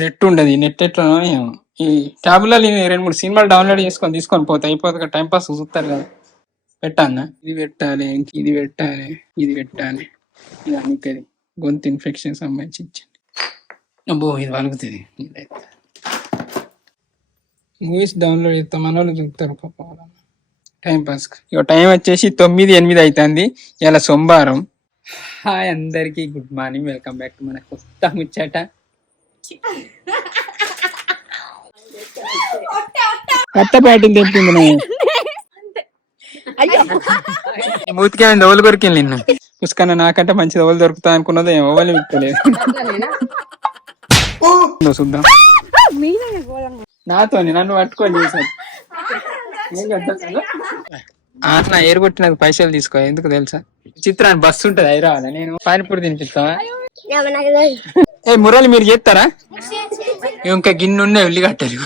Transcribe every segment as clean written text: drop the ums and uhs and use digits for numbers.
Net ఉండదు. Net ఎట్లనో ఏమో. ఈ ట్యాబ్లలో 2, 3 సినిమాలు డౌన్లోడ్ చేసుకొని తీసుకొని పోతే అయిపోతుంది. టైం పాస్ చూస్తారు కదా. పెట్టాలనా? ఇది పెట్టాలి, ఇది పెట్టాలి, ఇది పెట్టాలి. ఇది అందుకది గొంతు ఇన్ఫెక్షన్ సంబంధించి ఇచ్చింది. అబ్బో ఇది వలుగుతుంది. మూవీస్ డౌన్లోడ్ చేస్తాం, మన వాళ్ళు చూస్తారు పాపం టైం పాస్. ఇక టైం వచ్చేసి 9:08 అవుతుంది. ఇలా సోమవారం. హాయ్ అందరికీ, good morning, welcome back to మన కొత్త ముచ్చట. కొత్త ప్యాటింగ్ తెప్పింది. మూతికి ఓలు కొరికింది నిన్న. పుష్కన్న నాకంటే మంచి ఓలు దొరుకుతా అనుకున్నదో ఏమో, ఓలు విక్కలేదు. చూద్దాం నాతో నన్ను పట్టుకొని చేశాను. అన్న ఏరుగొట్టినది పైసలు తీసుకో. ఎందుకు తెలుసా? చిత్రాన్ని బస్సు ఉంటది హైదరాబాద్. నేను పానీపూరి తినిపిస్తావా? ఏ మురళి మీరు చేస్తారా? ఇంకా గిన్నె ఉన్నాయి ఉల్లిగడ్డలు.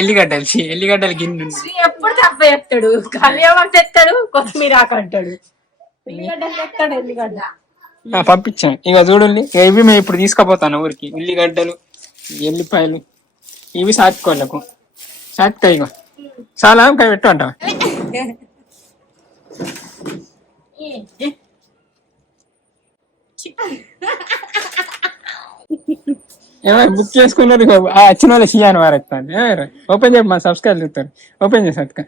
ఎల్లిగడ్డలు గిన్నె ఎప్పుడు తప్ప చెప్తాడు. కళ్యాణం తెస్తాడు, కొత్తిమీర అంటాడు. పంపించాను. ఇక చూడండి, ఇవి మేము ఇప్పుడు తీసుకుపోతాను ఊరికి. ఉల్లిగడ్డలు, ఎల్లిపాయలు ఇవి సాటుకోళ్ళకు. సాటుకాయ ఇక చాలా కాయ పెట్టు అంటావా? ఏమైనా బుక్ చేసుకున్నారు వచ్చిన వాళ్ళు సియాని వారెత్తాను. ఓపెన్ చేయ, మా సబ్స్క్రైబ్ చూస్తారు. ఓపెన్ చేసి అక్క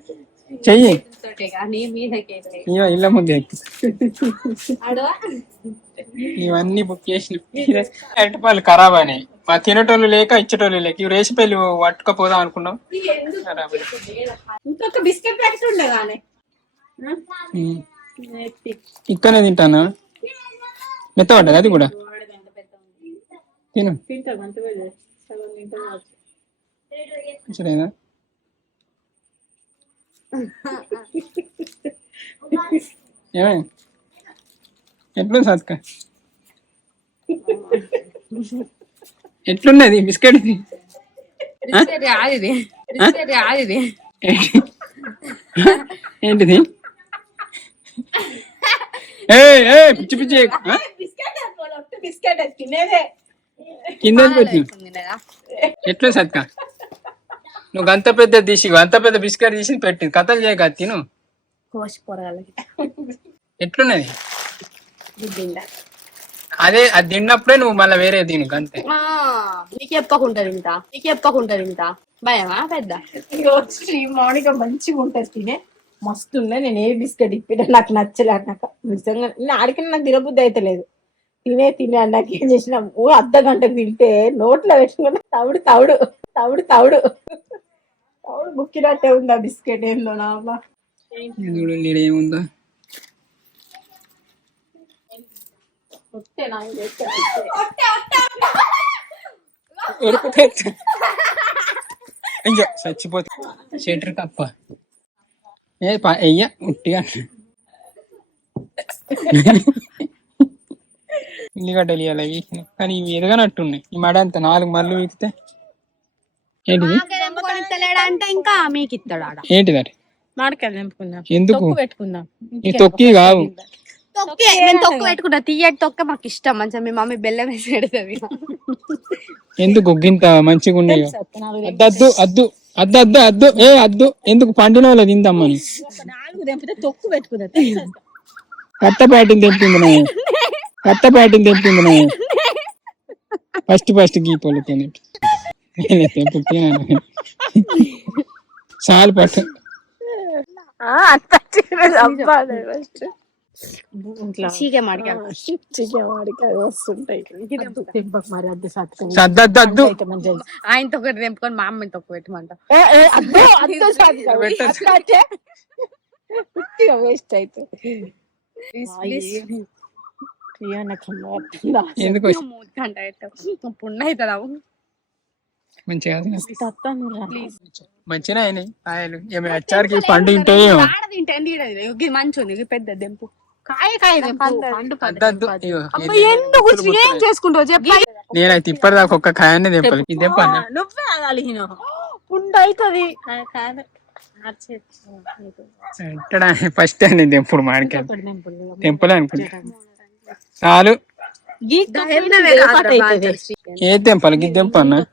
చెయ్యి. ఇళ్ళ ముందు ఇవన్నీ బుక్ చేసిన. అరటిపాలు ఖరాబ్ అయినాయి. మా తినేటోళ్ళు లేక ఇచ్చేటోళ్ళు లేక ఇవి రేసిపల్లి పట్టుకపోదాం అనుకున్నాం. ఇక్కడనే తింటానా? మెత్తపడ్డది అది కూడా. తిను సరేనా? ఏమే ఎట్లుంది సత్క? ఎట్లున్నది బిస్కెట్? ఏంటిది? పిచ్చి పిచ్చి కింద ఎట్లా సత్క? నువ్వు అంత పెద్ద తీసి అంత పెద్ద బిస్కెట్ తీసి పెట్టి కథలు చేయక తిను. ఎట్లున్నది? అదే అది తిన్నప్పుడే నువ్వు మళ్ళీ వేరే తిను అంతే. నీకు చెప్పకుండా తింటా భయమా పెద్ద? మౌనిక మంచిగా ఉంటది, తినే మస్తు ఉన్నాయి. నేను ఏ బిస్కెట్ ఇప్పినా నాకు నచ్చలేదు. నాకు నిజంగా ఆడికి నాకు తినబుద్ధి అయితే లేదు. తినే నాకు ఏం చేసిన అర్ధ గంటకు తింటే నోట్లో వేసుకుంటే తవుడు తవుడు తవుడు తవుడు తవుడు బుక్కినట్టే ఉందా బిస్కెట్. ఏందో నా ఏముందా? అయ్యో చచ్చిపోతే షెటర్ కప్ప అయ్యా ఉట్టిగా. ఉల్లిగడ్డలు ఇవ్వాలి వీకిన, కానీ ఇవి ఎదగనట్టున్నాయి. ఈ మడ అంత 4 మళ్ళీ వీకితే ఏంటిది? ఇంకా మీకు ఇస్తాడు. ఏంటిది అది? మామిడికాయలు తెంపుకుందాం. ఎందుకు పెట్టుకుందాం? ఈ తొక్కి కావు. నేను తొక్కు పెట్టుకుంటా. తీయటి తొక్క మాకు ఇష్టం. మంచిగా మీ మమ్మీ బెల్లం వేసి పెడుతుంది. ఎందుకు గింత మంచిగా ఉన్నాయి? అద్దు అద్దు అద్దు అద్దు అద్దు అద్దు. ఎందుకు పండిన వాళ్ళు తిందామని 4 తెంపితే తొక్కు పెట్టుకుందా? కొత్త ప్యాటింగ్ తెప్పింది. ఫస్ట్ గీపోలు చాలు పట్టు. ఆయనతో ఒకటి తెంపుకొని మా అమ్మని తొక్కు పెట్టమంట. వేస్ట్ అయితే పుండు అవుతావు. మంచిగా మంచిగా అయినాయి కాయలు. ఏమైనా అచ్చారికి పండు తింటే మంచి ఉంది పెద్ద దెంపు. నేనైతే ఇప్పటిదాకా ఒక్క కాయనే తెంపాలి. ఇది తెంపాలి నువ్వే ఆగాలి. పుండు అవుతుంది. ఫస్ట్ నేను తెంపుడు మామిడికాయ తెంపలే అనుకుంటా. చాలు ఏ తెంపాలి గిద్ద తెంపన్నా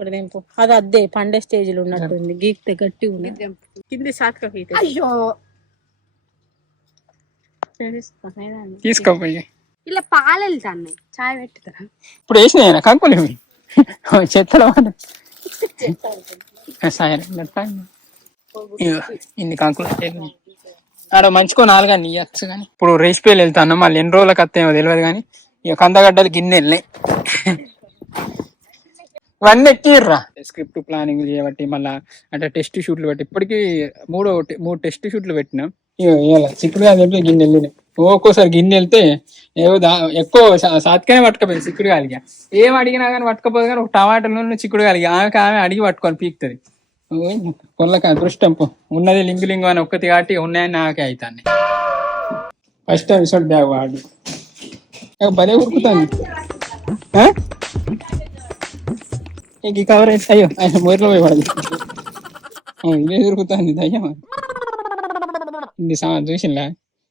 అది అద్దే పండే స్టేజ్ లో ఉన్నట్టుంది గీక్తే గట్టి ఉంది కింది సాత్క అయ్యో తీసుకోపోయి ఇలా పాలు వెళ్తాయి చాయ్ పెట్టుతారా ఇప్పుడు వేసినాయి కంకులు చెత్తలో ఇన్ని కంకులు ఆడ మంచుకో నాలుగని ఇవ్వచ్చు కానీ ఇప్పుడు రేసిపేలు వెళ్తాను మళ్ళీ ఎన్ని రోజులకు వస్తాయో తెలియదు కానీ ఇక కందగడ్డలు గిన్నె వెళ్ళినాయి ఇవన్నీ ఎక్కిర్రా స్క్రిప్ట్ ప్లానింగ్ చేయబట్టి మళ్ళీ అంటే టెస్ట్ షూట్లు పెట్టి ఇప్పటికీ మూడు టెస్ట్ షూట్లు పెట్టినాం చిక్కుడుగా చెప్పి గిన్నె వెళ్ళినాయి ఒక్కోసారి గిన్నె వెళ్తే ఏవో ఎక్కువ సాతికనే పట్టుకపోయింది చిక్కుడు కాలిగా ఏం అడిగినా కానీ పట్టుకపోదు కానీ ఒక టమాటాలు చిక్కుడు కాలిగా ఆమె అడిగి పట్టుకొని పీకుతుంది పొల్లక అదృష్టం ఉన్నది లింగు అని ఒక్కటి కాబట్టి ఉన్నాయని నాకే అవుతాను ఫస్ట్ టైం విసోట్ బ్యాగ్ వాడు భలే ఉరుకుతాను ఇంక కవర్ అయితే అయ్యో ఆయన మోరిలో పోయి పడదు ఇదే ఉరుకుతుంది దయ్యం ఇది చూసిందా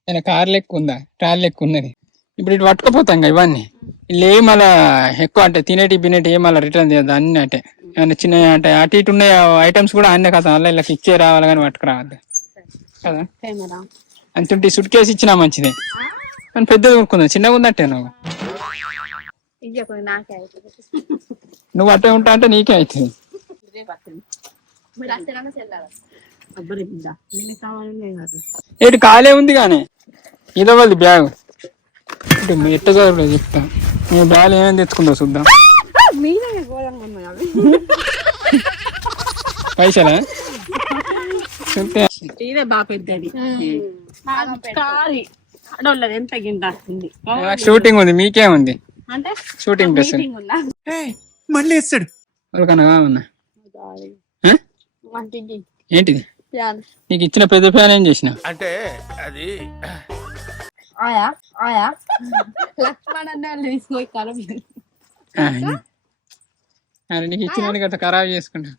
ఆయన కార్ లెక్క ఉందా ట్రాల్ లెక్క ఉన్నది ఇప్పుడు ఇటు పట్టుకపోతాం ఇవన్నీ వీళ్ళు ఏమలా ఎక్కువ అంటే తినేటి ఏమలా రిటర్న్ చేయదు అన్ని అంటే ఏమన్నా చిన్న అంటే అటు ఇటు ఉన్న ఐటమ్స్ కూడా అన్నీ కదా అలా ఇలా ఇచ్చే రావాలి కానీ పట్టుకురావద్దు కదా అంతుంటే సుట్ కేసు ఇచ్చినా మంచిదే అని పెద్దది కొనుక్కుందా చిన్నగా ఉందంటే నువ్వు అట్టే ఉంటా అంటే నీకే అవుతుంది ఏటు ఖాళీ ఉంది కానీ ఇదో వాళ్ళది బ్యాగ్ ఎట్ట చదవలేదు చెప్తా నువ్వు బ్యాగ్ ఏమేమి తెచ్చుకుందో చూద్దాం పైసలా ఇదే బాగా పెద్దది ఎంత షూటింగ్ ఉంది మీకేముంది అంటే షూటింగ్ డ్రెస్ మళ్ళీ వేస్తాడు కావన్నా ఏంటిది నీకు ఇచ్చిన పెద్ద ఫ్యాన్ ఏం చేసిన అంటే అది నీకు ఇచ్చిన గట్ట ఖరాబ్ చేసుకుంటా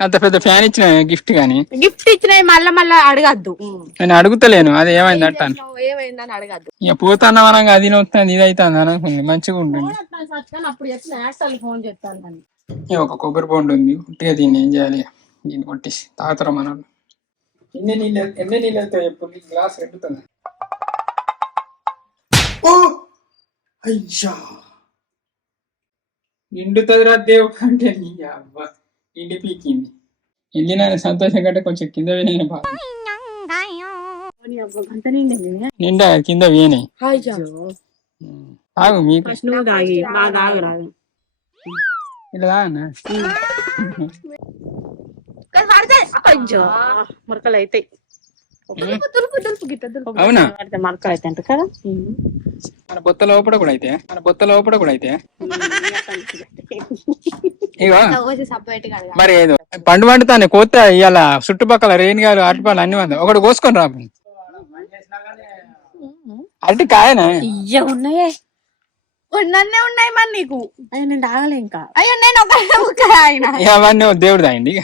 అంత పెద్ద ఫ్యాన్ ఇచ్చిన గిఫ్ట్ గానీ గిఫ్ట్ ఇచ్చిన మళ్ళా అడగద్దు నేను అడుగుతలేను అది ఏమైంది అంటాను ఏమైందని అడగద్దు ఇక పోతాన్న వనంగా అది వస్తుంది ఇది అవుతుంది అనుకుంది మంచిగా ఉంటుంది ఒక కొబ్బరి బొండు ఉంది ఉట్టిగా దీన్ని ఏం చేయాలి దీన్ని కొట్టేసి తాగుతారా మనం ఎన్ని నీళ్ళు వెళ్తాయి ఎప్పుడు గ్లాస్ రెడ్డుతుంది అయ్యా నిండుతుందిరా దేవుడు అంటే నీ అవ్వ ఇంటి పీకింది వెళ్ళిన సంతోషం కంటే కొంచెం కింద వేనే బాగా నిండా కింద వేనే ఆగు మీకు ఇలా మరకలు అయితే అవునా మరకలు అయితే అంట కదా మన బొత్త లోపల కూడా అయితే ఇగో మరి ఏదో పండు పండుతానే కోత ఇవాళ చుట్టుపక్కల రేణి గారు అరటిపాలు అన్ని వంద ఒకటి కోసుకొని రా అరటి కాయనా ఉన్నాయే నన్నే ఉన్నాయి మరి నీకు అయ్యో నేను తాగలే ఇంకా అయ్యో నేను అవన్నీ దేవుడు తాగింది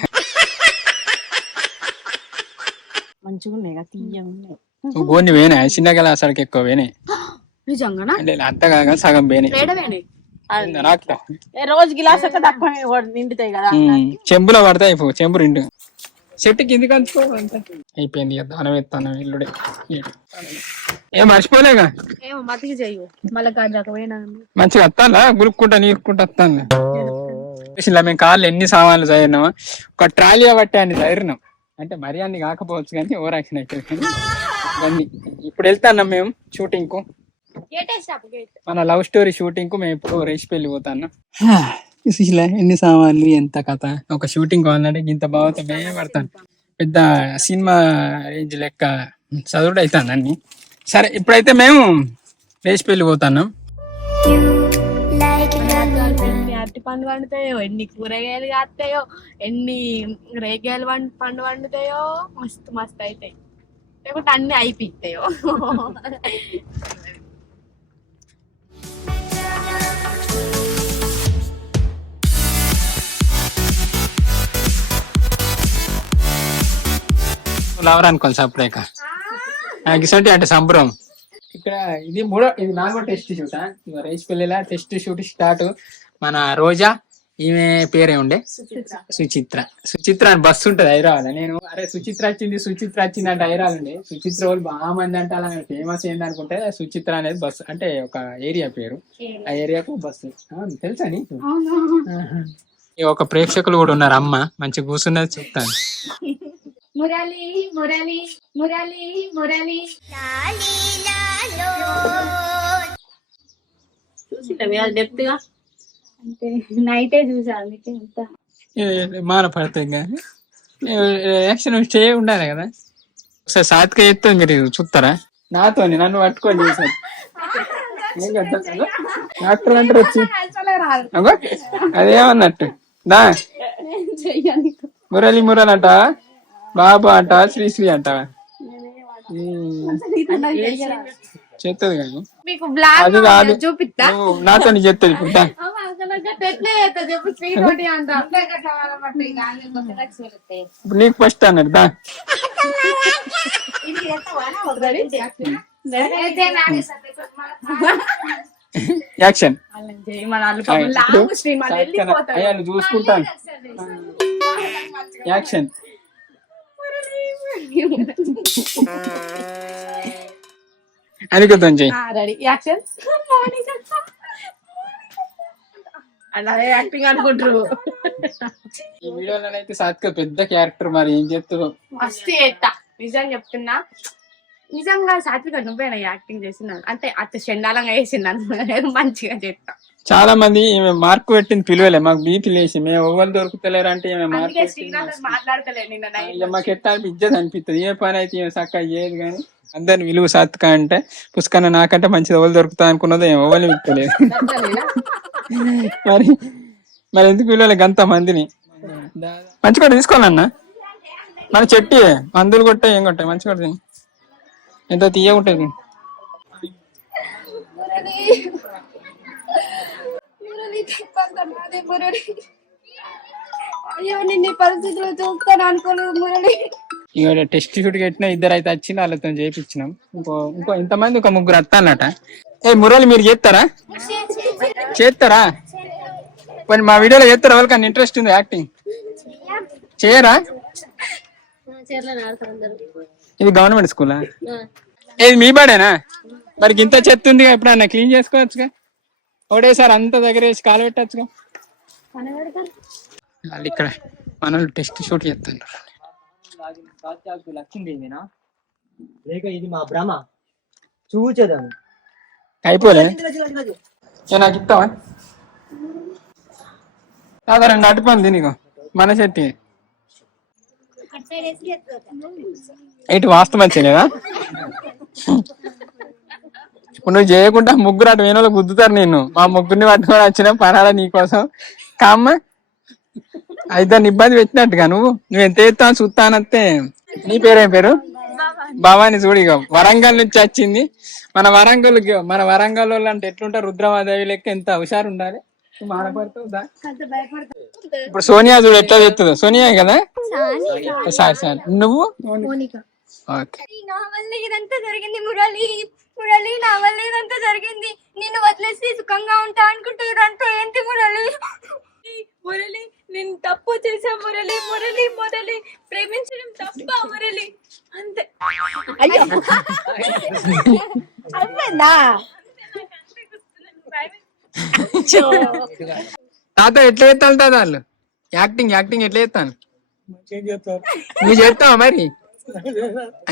మంచిగా ఉన్నాయి కదా తీయ ఉన్నాయి బోన్ని వేనే చిన్నగా అసలుకి ఎక్కువ వేనే నిజంగా అంత కాక సగం వేనే రోజు గిలాస్ నిండుతాయి కదా చెంబులో పడతాయి చెంబు రెండు చెట్టు కింది కలుసుకో అయిపోయింది దానం ఎత్తాను ఇల్లుడే ఏం మర్చిపోలేగా మంచిగా వస్తానా గురుక్కుంటా నీరుకుంటా వస్తాను మేము కార్లు ఎన్ని సామాన్లు చదివినామా ఒక ట్రాలీ బట్టి అన్ని చదివినాం అంటే మరీ అన్ని కాకపోవచ్చు కానీ ఓవర్ యాక్షన్ అయిపోయింది ఇవన్నీ ఇప్పుడు వెళ్తాన్నాం మేము షూటింగ్ కు మన లవ్ స్టోరీ షూటింగ్ కు మేము ఇప్పుడు రేసిపల్లి పోతాను ఎన్ని సామాన్లు ఎంత కథ ఒక షూటింగ్ కావాలంటే ఇంత బాగా మేమే పడతాను పెద్ద సినిమా రేంజ్ లెక్క చదువుడు అవుతాను అన్ని సరే ఇప్పుడైతే మేము రేసిపల్లి పోతాను ఎన్ని అరటి పండు వండుతాయో ఎన్ని కూరగాయలు కాస్తాయో ఎన్ని రేగాయలు పండు వండుతాయో మస్తు మస్తు అవుతాయి లేకుంటే అన్ని అయిపోతాయో లవర్ అనుకోవాలి సపరేక గిసంటి అంటే సంబరం ఇక్కడ ఇది 4వ టెస్ట్ షూట్. రేస్ పెళ్ళిలా టెస్ట్ షూట్ స్టార్ట్. మన రోజా ఈమె పేరే ఉండే సుచిత్ర అని బస్సు ఉంటది హైదరాబాద్. నేను అరే సుచిత్ర వచ్చింది అంటే హైదరాబాద్ ఉండే. సుచిత్ర వాళ్ళు బాగా మంది అంటే అలా ఫేమస్ ఏంది అనుకుంటే సుచిత్ర అనేది బస్సు అంటే ఒక ఏరియా పేరు. ఆ ఏరియాకు బస్సు తెలుసా నీకు? ఒక ప్రేక్షకులు కూడా ఉన్నారు. అమ్మ మంచి కూర్చున్నది చెప్తాను. మురళి మురళి మురళి మురళి చూసిందా డెప్త్ గా అంటే నైటే చూసా అందుకే అంతా మాన పడుతుంది. యాక్షన్ స్టే ఉండాలి కదా. ఒకసారి సాత్విక చెప్తే మీరు చూస్తారా? నన్ను పట్టుకొని చేశాను. డాక్టర్ అంటారు వచ్చి అదేమన్నట్టు దా మురళి అంట, బాబా అంట, శ్రీ అంటావా? చెత్తది కానీ మీకు బ్లాక్ అది కాదు. చూపిస్తా నాతో చెప్తుంది ఇప్పుడు. ఇప్పుడు నీకు ఫస్ట్ అన్నాడు దా యాక్షన్. అయ్యా చూసుకుంటాను. యాక్షన్. అనుకుందాం చెయ్యి. Ready action. అలాగే యాక్టింగ్ అనుకుంటారు. ఈ వీడియోలోనైతే సాత్విక పెద్ద క్యారెక్టర్. మరి ఏం చెప్తావు? మస్తు చేస్తా నిజం చెప్తున్నా. నిజంగా సాత్విక నువ్వేనా యాక్టింగ్ చేసినాను అంటే అత్త చండాలంగా వేసింది మంచిగా చేస్తా. చాలా మంది ఈమె మార్కు పెట్టింది పిలువలే, మాకు బీపీ లేసి మేము ఎవరు దొరుకుతలేరు అంటే ఈమె మార్కు మాట్లాడతలే మాకు ఎట్టా ఇజ్జత్ అనిపిస్తుంది. ఏ పని అయితే ఈమె చక్కగా చేయదు కానీ అందరిని విలువ సాత్విక అంటే పుష్కన్న నాకంటే మంచిది ఎవరు దొరుకుతా అనుకున్నదో ఏమో ఎవరిని విక్కలేదు. మరి ఎందుకు పిలవలే గంత మందిని? మంచి కూడా తీసుకోవాలన్నా మన చెట్టి మందులు కొట్టాయి ఏం కొట్టాయి మంచి కూడా ఎంత తీయ ఉంటుంది. అయ్యో నిన్న పరిస్థితిలో చూస్తాను అనుకోలేదు మురళి. ఇక టెస్ట్ షూట్ కట్టినా 2 అయితే వచ్చింది, వాళ్ళతో చేయించినాం. ఇంకో ఇంతమంది ఒక 3 వస్తానట. ఏ మురళి మీరు చేస్తారా? కొన్ని మా వీడియోలో చేస్తారా? వాళ్ళకన్నా ఇంట్రెస్ట్ ఉంది యాక్టింగ్ చేయరా? ఇది గవర్నమెంట్ స్కూలా? ఏది మీ బాడేనా? మరి ఇంత చెత్త ఉంది ఎప్పుడన్నా క్లీన్ చేసుకోవచ్చుగా. ఒకటేసారి అంత దగ్గర వేసి కాలు పెట్టచ్చుగా. వాళ్ళు ఇక్కడ మన టెస్ట్ షూట్ చేస్తున్నారు. లక్ష్మీదేవినా లేక ఇది మా భ్రమ చూచేదాన్ని అయిపోలే నాకు ఇస్తావా? కాదా 2 అటుపంది నీకు మన చెట్టి ఎటు వాస్తు మంచి లేదా? ఇప్పుడు నువ్వు చేయకుండా 3 అటు వేణులో గుద్దుతారు నిన్ను. మా 3 పట్టుకొని వచ్చిన పనాలా నీకోసం కామ్మ 5 ఇబ్బంది పెట్టినట్టుగా. నువ్వు ఎంత ఎత్తావు చూస్తానంతే. నీ పేరేం పేరు? భవాని. చూడు ఇక వరంగల్ నుంచి వచ్చింది. మన వరంగల్ వాళ్ళు అంటే ఎట్లుంటారు? రుద్రమాదేవి లెక్క ఎంత హుషారు ఉండాలి. మాడపడుతుందా? ఇప్పుడు సోనియా చూడు ఎట్లా చెప్తుందో. సోనియా కదా? సారీ నువ్వు ఓకే. నా వల్ల ఇదంతా జరిగింది మురళి. నా వల్ల ఇదంతా జరిగింది. నిన్ను వదిలేసి సుఖంగా ఉంటా అనుకుంటే ఇదంతా ఏంటి మురళి? నేను తప్పు చేశా మురళి. ప్రేమించడం తప్ప మురళి? అంతే. తాత ఎట్లా చేస్తాను తాత వాళ్ళు యాక్టింగ్ ఎట్లా చేస్తాను? నువ్వు చేస్తావా మరి?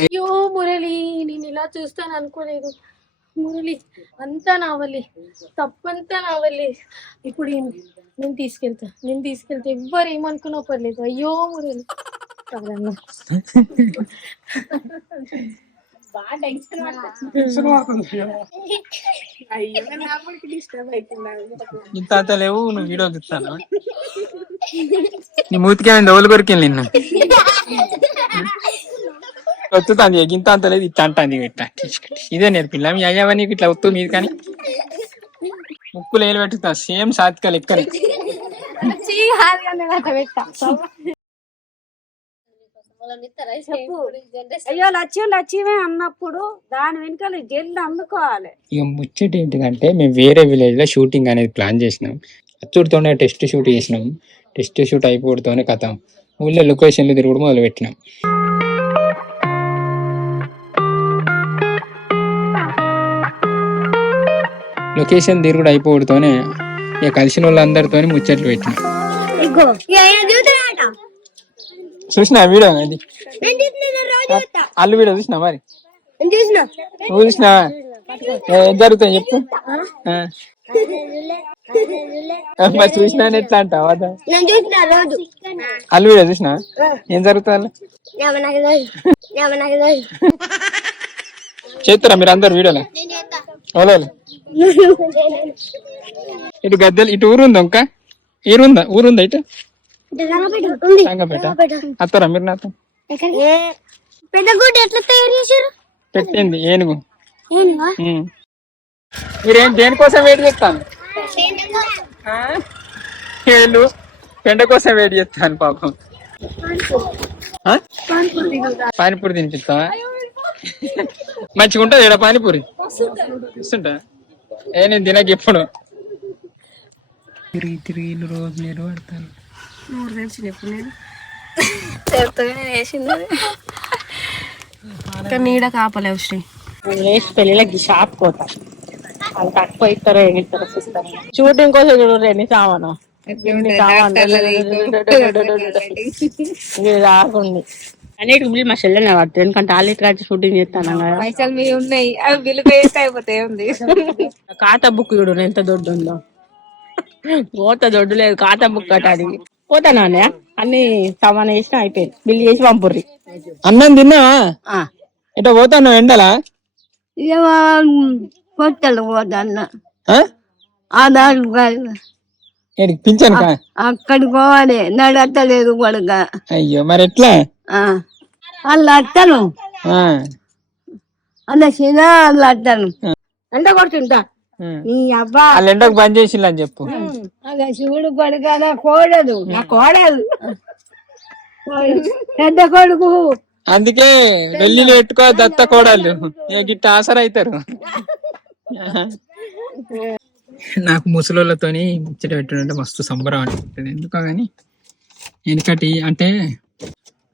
అయ్యో మురళి నేను ఇలా చూస్తాను అనుకోలేదు మురళి. అంతా నా వల్లే, తప్పంతా నా వల్లే. ఇప్పుడు నేను తీసుకెళ్తా ఎవ్వరు ఏమనుకున్నా పర్లేదు. అయ్యో మురళి ఇంత లేవు. నువ్వు వీడియో చూస్తాను నీ మూతికి డోలు కొరికెళ్ళి నిన్న వస్తుంది. గింత అంత లేదు ఇట్లా అంటుంది. ఇట్లా ఇదే నేర్పిల్లా మీ అయ్యావా నీకు ఇట్లా వస్తూ మీది కానీ ముక్కులు ఏలు పెట్టుతా సేమ్ సాత్విక లెక్కని. చెప్పు. అయ్యో లక్ష్యమే అన్నప్పుడు దాని వెనుక జల్ది అందుకోవాలి. ఇక ముచ్చట ఏంటిదంటే మేము వేరే విలేజ్ లో షూటింగ్ అనేది ప్లాన్ చేసినాం. అచ్చుడితోనే టెస్ట్ షూట్ చేసినాం. టెస్ట్ షూట్ అయిపోవడంతోనే కథం ఊళ్ళో లొకేషన్లు తిరుగుడు మొదలు పెట్టినాం. లొకేషన్ తిరుగుడు అయిపోవడంతోనే ఇక కలిసిన వాళ్ళందరితోనే ముచ్చట్లు పెట్టినాం. చూసినా వీడియో అది అల్లు వీడియో చూసినా మరి నువ్వు చూసినావా? ఏం జరుగుతాయి చెప్పు. మరి చూసినా ఎట్లా అంటావు? అల్లు వీడియో చూసినా ఏం జరుగుతుంది? చేస్తారా మీరు అందరు వీడియోలో? ఇటు గద్దెలు ఇటు ఊరుందా ఇంకా ఊరుందా ఇటు సంగపేట అత్తారా మీరు నాతో? పెట్టింది ఏనుగు. మీరేం దేనికోసం వెయిట్ చేస్తాను? ఏళ్ళు పెండ కోసం వెయిట్ చేస్తాను పాపం. పానీపూరి తినిపిస్తావా? మంచిగా ఉంటుంది ఇక్కడ పానీపూరి ఇస్తుంటా. నేను తినక ఎప్పుడు తిరిగి రోజు నీరు పడతాను. నీడ కాపలేవు శ్రీ. వేసి పెళ్ళిళ్ళకి షాప్ పోతా. వాళ్ళు తక్కువ ఇస్తారో ఎగిస్తారో చూస్తారు. షూటింగ్ కోసం చూడరు ఎన్ని సామాను రాకుంది అన్నిటికి మా చెల్లెనే పడుతుంది. ఎందుకంటే ఆల్రెడీ షూటింగ్ చేస్తాను కదా. పైసలు మీ ఉన్నాయి అవి బిల్లు పేస్ట్ అయిపోతాయి. ఉంది ఖాతా బుక్ చూడు ఎంత దొడ్డు ఉందో. పోత దొడ్డు లేదు ఖాతా బుక్ కట్టాలి. పోతానా అన్ని సామాన్ వేసిన అయిపోయింది. బిల్లు చేసి పంపుర్రి. అన్నం తిన్నావా? ఇట్లా పోతాను ఎండలా కొట్టలు పోతాన్న పింఛన్ అక్కడికి పోవాలి. నడతలేదు కొడుక. అయ్యో మరి ఎట్లా? వాళ్ళు అట్టను అలా చిన్న వాళ్ళు అట్టను ఎండ కొడుతుంటా నీ అబ్బా వాళ్ళు ఎండకు బంద్ చేసిందని చెప్పు. అలా శివుడు కొడుక నా కోడలు. నా కోడలు పెద్ద కొడుకు. అందుకే వెల్లిలు పెట్టుకో దత్త కోడళ్ళు గిట్ట ఆసర అవుతారు. నాకు ముసలోళ్ళతోని ముచ్చట పెట్టడంటే మస్తు సంబరం అనిపిస్తుంది. ఎందుకో కానీ వెనకటి అంటే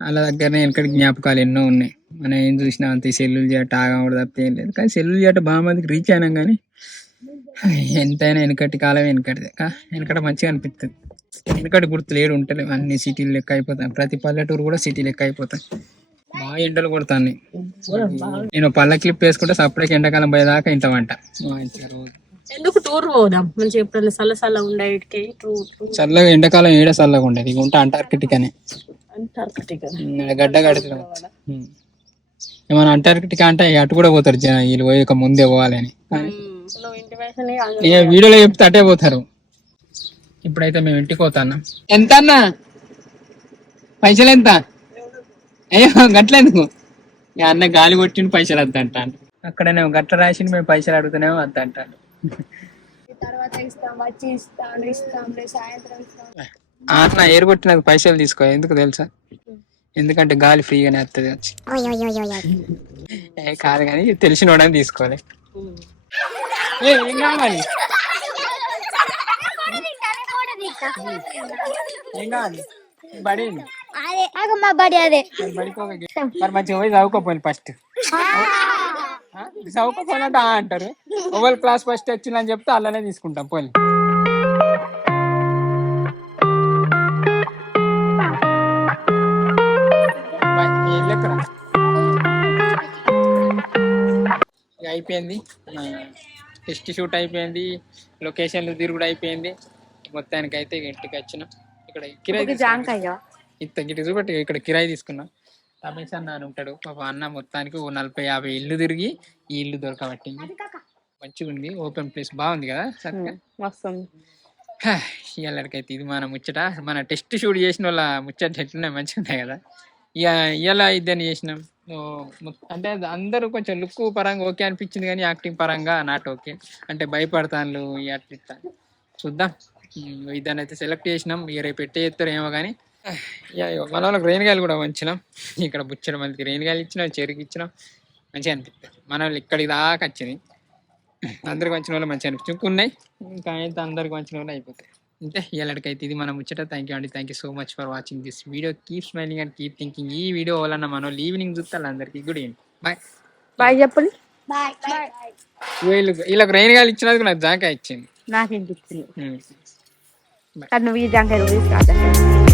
వాళ్ళ దగ్గరనే వెనకటి జ్ఞాపకాలు ఎన్నో ఉన్నాయి. మనం ఏం చూసినా అంతే సెల్లులు చేయట ఆగకూడదు తప్ప ఏం లేదు. కానీ సెల్లులు చేయట బాగా మందికి రీచ్ అయినాం. కానీ ఎంతైనా వెనకటి కాలం వెనకటిదే. వెనకట మంచిగా అనిపిస్తుంది. వెనకటి గుర్తులు ఏడు ఉంటలేవు. అన్ని సిటీలు లెక్క అయిపోతాయి. ప్రతి పల్లెటూరు కూడా సిటీ లెక్క అయిపోతాయి. బాగా ఎండలు కొడతాను. నేను పళ్ళ క్లిప్ వేసుకుంటే సపరేట్ ఎండాకాలం పోయేదాకా ఇంత వంట రోజు. ఎందుకు టూర్ పోదాం మంచి ఎప్పుడైనా చల్ల ఉండేటికి. చల్లగా ఎండాకాలం ఏడ చల్లగా ఉండేది. ఇక ఉంటే అంటార్కిటిక్ అనే గడ్డ కడుతున్నాం. ఏమన్నా అంటార్కిటిక్ అంటే అటు కూడా పోతారు జనం. వీళ్ళు పోయి ఒక ముందే పోవాలని వీడియోలో చెప్తే అటే పోతారు. ఇప్పుడైతే మేము ఇంటికి పోతాను. ఎంత అన్నా పైసలు ఎంత? అయ్యో గట్లేందుకు? అన్న గాలి కొట్టిన పైసలు వద్ద అంటాను. అక్కడనే గట్ల రాసి మేము పైసలు అడుగుతున్నామో వద్ద అంటాను. అన్న ఏరు కొట్టిన పైసలు తీసుకో. ఎందుకు తెలుసా? ఎందుకంటే గాలి ఫ్రీగానే వస్తుంది వచ్చి. కాదు కానీ తెలిసిన వాడని తీసుకోవాలి. ఏం కావాలి? ఏం కావాలి? బడి మరి మంచిగా పోయి చదువుకోపోయి ఫస్ట్. చదువుకోపోయినట్టు అంటారు. ఓవల్ క్లాస్ ఫస్ట్ వచ్చిందని చెప్తే అలానే తీసుకుంటాం పోయి. అయిపోయింది. టెస్ట్ షూట్ అయిపోయింది. లొకేషన్లు తిరుగుడు అయిపోయింది. మొత్తానికి అయితే ఇంటికి వచ్చినాం. ఇక్కడ కిరాయి ఇంత గిటి చూపెట్టి ఇక్కడ కిరాయి తీసుకున్నాం. రమేష్ అన్న అని ఉంటాడు పాప. అన్న మొత్తానికి 40-50 ఇల్లు తిరిగి ఈ ఇల్లు దొరకబట్టింది. మంచిగా ఉంది. ఓపెన్ ప్లేస్ బాగుంది కదా. ఇవాళకైతే ఇది మన ముచ్చట. మన టెస్ట్ షూట్ చేసిన వాళ్ళ ముచ్చట ఎట్లున్నాయి మంచిగా ఉన్నాయి కదా. ఇలా ఇద్దరిని చేసినాం. అంటే అందరూ కొంచెం లుక్ పరంగా ఓకే అనిపించింది. కానీ యాక్టింగ్ పరంగా నాట్ ఓకే. అంటే భయపడతాను అట్లా చూద్దాం. ఇద్దరిని అయితే సెలెక్ట్ చేసినాం. ఇక రేపు పెట్టే చేస్తారు ఏమో కానీ ఇక ఇగో మన వాళ్ళకి రేణిగాయలు కూడా వంచినాం. ఇక్కడ బుచ్చడం మందికి రేణిగాయలు ఇచ్చినాం, చెరుకు ఇచ్చినాం. మంచిగా అనిపిస్తుంది. మన వాళ్ళు ఇక్కడికి దాకా వచ్చింది. అందరికి వంచిన వాళ్ళు మంచిగా అనిపించి ఉన్నాయి. ఇంకా అయితే అందరికి వంచిన వాళ్ళు అయిపోతాయి. అంతే ఇలాంటికైతే ఇది మనం ముచ్చట. థ్యాంక్ యూ అండి. Thank you so much for watching this video. Keep smiling and keep thinking. ఈ వీడియో వలన మన వాళ్ళు ఈవినింగ్ చూస్తారు. అందరికి గుడ్ ఈవినింగ్. బాయ్. బాయ్ చెప్పండి. వీళ్ళకి రేణిగాయలు ఇచ్చినందుకు నాకు జాంకాయ ఇచ్చింది. నాకేం చెప్తుంది ఉమ్. కానీ నువ్వు ఈ జాంకాయ తీసుకురా.